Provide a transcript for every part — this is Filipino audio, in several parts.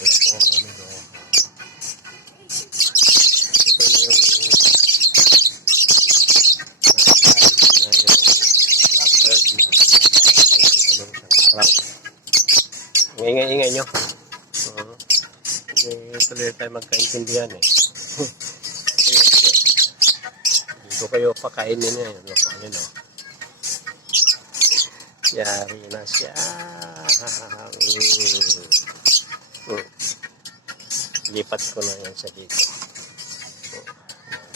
Ayan po mga amigo. Ito na yung lovebird na inabangan ko nung isang araw. Ang ingay-ingay nyo. Hindi tuloy tayo magkaintindihan eh. Sige, sige. Dito kayo pakainin niya. Ayun o. Yari na siya. Lipat ko na yan sa dito.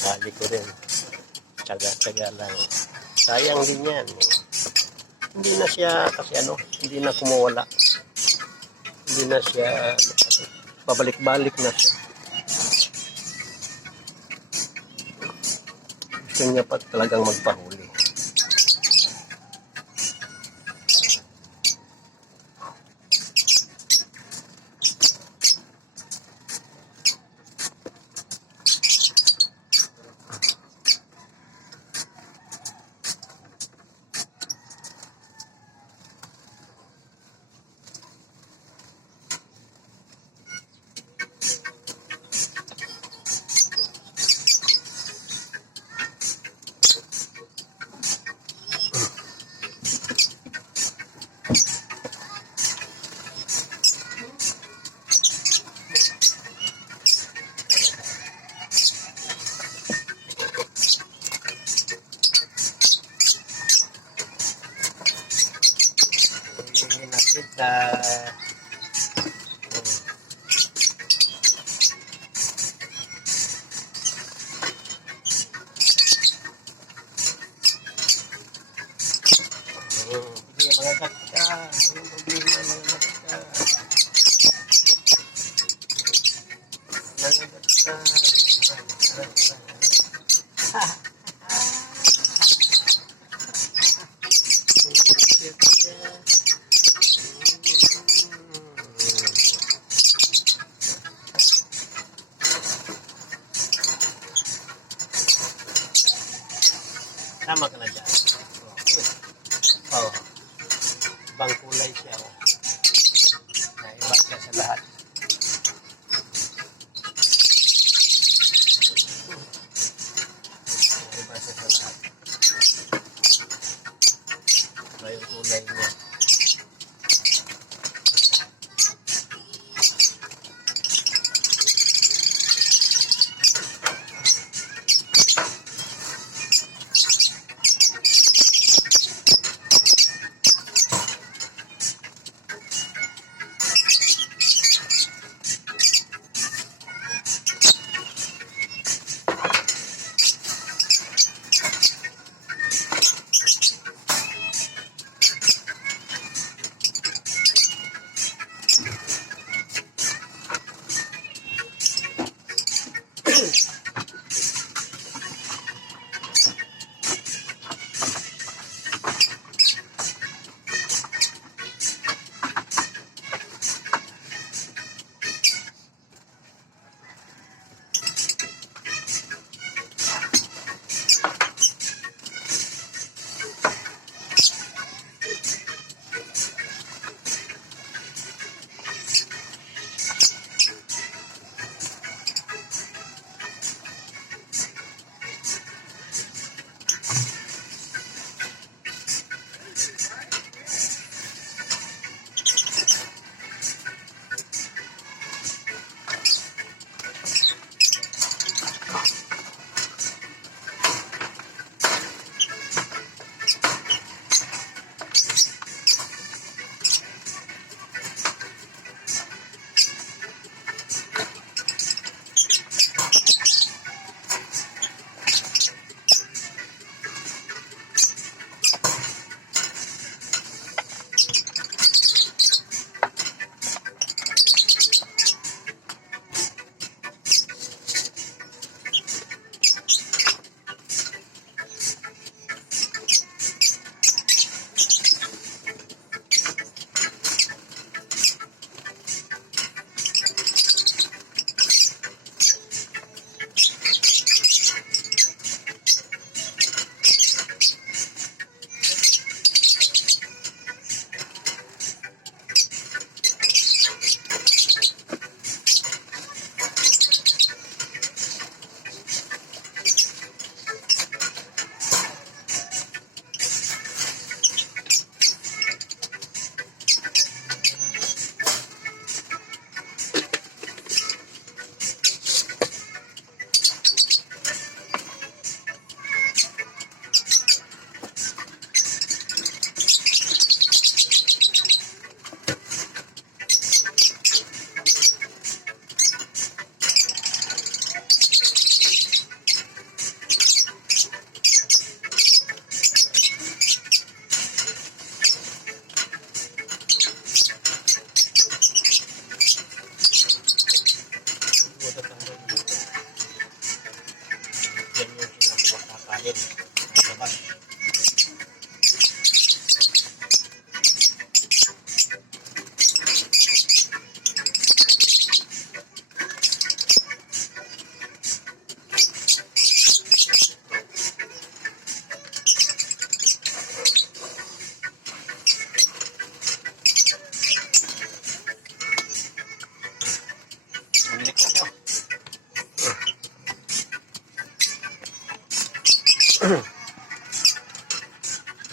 Hali ko rin. Tsaga-tsaga lang. Sayang din yan. Hindi na siya kasi hindi na kumuwala. Hindi na siya babalik-balik na siya. Gusto niya pa talagang magpahuli. Kita hindi mga kakta, yung problema mga kakta, tama ka na dyan. Ibang kulay siya. Naiba siya sa lahat. Naiba siya sa lahat. Iba yung kulay niya.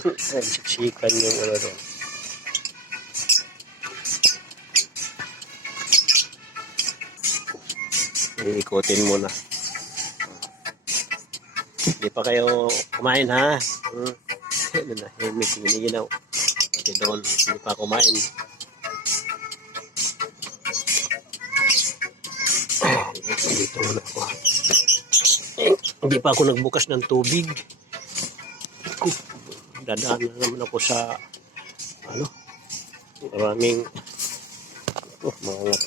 Nagsiksikan yung ano doon. Iikutin mo na. Hindi pa kayo kumain ha? Ano na, himik, giniginaw. Pati doon, hindi pa kumain. Dito muna ako. Hindi pa ako nagbukas ng tubig. Dadaan na naman ako sa maraming mga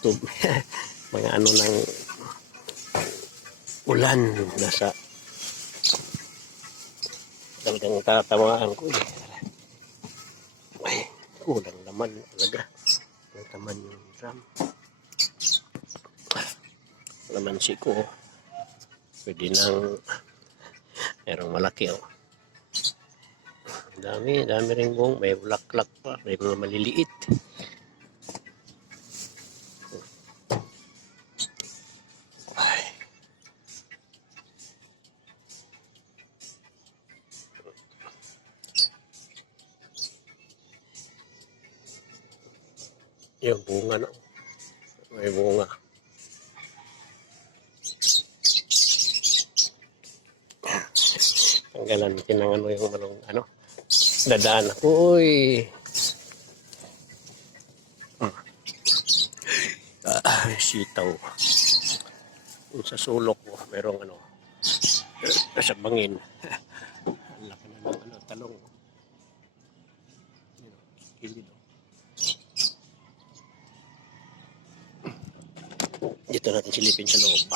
tubig. Mga ano ng ulan nasa talagang tatamaan ko eh. Ay, kulang naman talaga. Kulang naman yung drum. Lamansi ko. Pwede nang merong malaki oh. Dami ring buong. May bulaklak pa. May mga maliliit. Ay. Yung bunga na. May bunga. Tanggalan natin ng ano yung malong ano. Dadaan ako. Uy. Sitaw. Yung sa sulok ko, merong ano. Nasa bangin. Ang laki na ng ano, talong. Kilid. Dito natin silipin sa loob.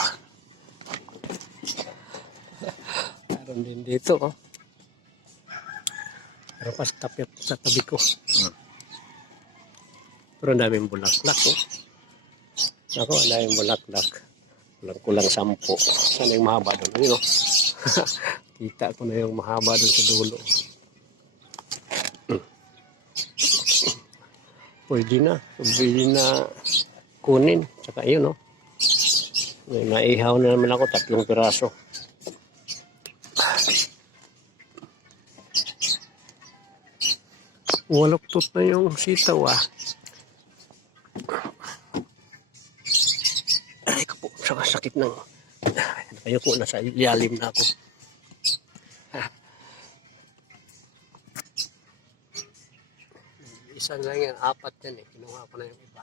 Meron din dito oh. Pero pa sa tabi ko. Pero ang daming bulaklak oh. Ako, ang daming bulaklak. Kulang 10. Sana yung mahaba doon. Yun oh. Kita ko na yung mahaba doon sa dulo. Pwede na kunin. Tsaka yun oh. May naihaw na naman ako 3 piraso. Waloktot na yung sitaw ah. Ay ko po, sakit ng ayoko, nasa ilalim na ako. Isa lang yan, 4 yan eh. Kinuha ko na yung iba.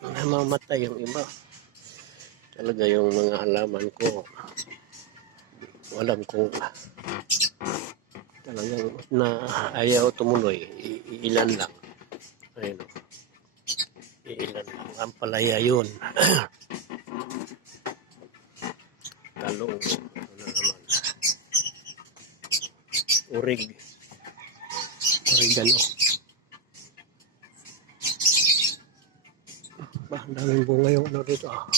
Namamatay yung iba. Talaga yung mga halaman ko. Alam kong talagang na ayaw tumuloy. Ilan lang. Ayun o. Ilan lang. Ang palaya yun. Talong. Ano naman. Oregano. Bah, ang daming bunga yung ano dito ah.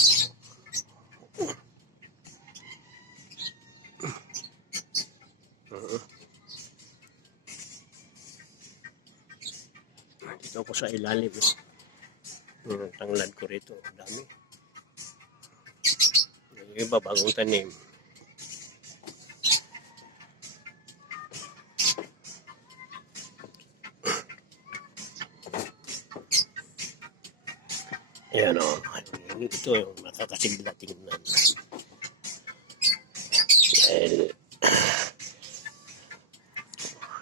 Dito ako sa ilalim. Tanglad ko rito. Dami. Yung iba bagong tanim. Ayan o. Ito yung makakasigla tingnan. Dahil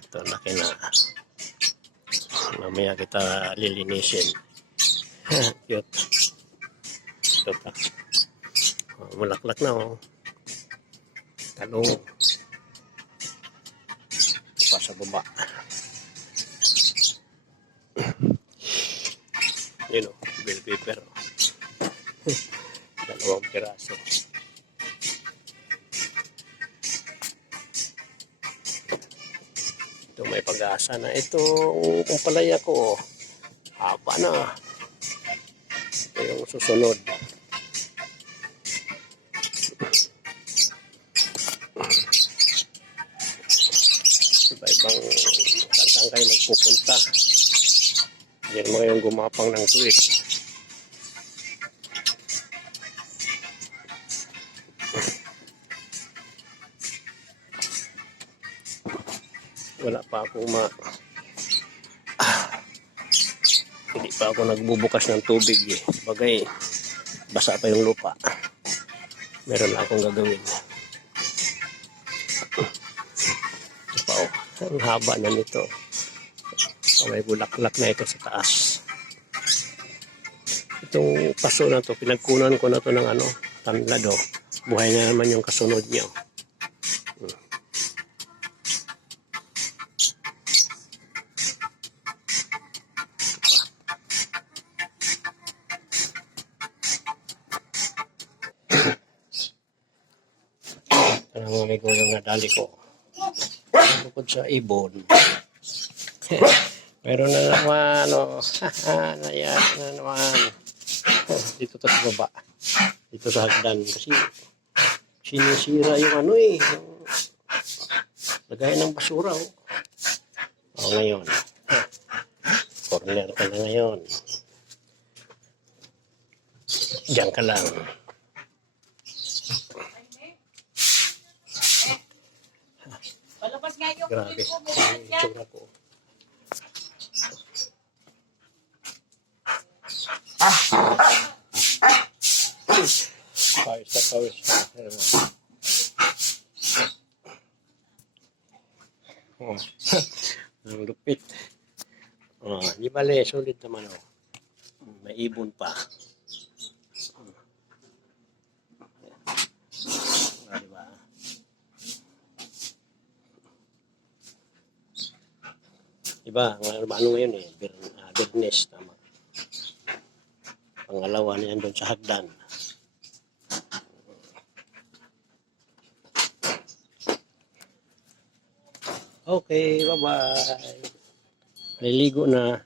ito laki na. Mamaya kita lilinisin. Cute. Ito pa. Mulaklak na oh. Talong. Pa sa baba. Yun o. Bell pepper. 2 piraso. Ito may pag-asa na. Ito kung palaya ko. Haba na. Ito yung susunod. Iba-ibang saan kayo nagpupunta. Diyan mo kayong gumapang ng tuwid. Wala pa akong hindi pa ako nagbubukas ng tubig eh. Bagay, basa pa yung lupa. Meron na akong gagawin. Ito pa oh, ang haba na nito. May bulaklak na ito sa taas. Itong paso na to, pinagkunan ko na to ng tanlad oh. Buhay na naman yung kasunod niya. Ang mga may gulong na dali ko. Bukod sa ibon. Meron na naman, nayan na naman. Dito to sa baba. Dito sa hagdan. Kasi sinisira yung yung lagay ng basura. O ngayon. Corner ka na ngayon. Diyan ka lang. Palabas nga yung Grabe. ko mo Ang yan. itsura ko. Pawis na pawis na. Oh. Ang lupit. Oh, di bale, sulit naman oh. May ibon pa. Ah, diba? Diba, ano ngayon eh, Bernes, tama. Pangalawa na yan doon sa hagdan. Okay, bye-bye. Naliligo na.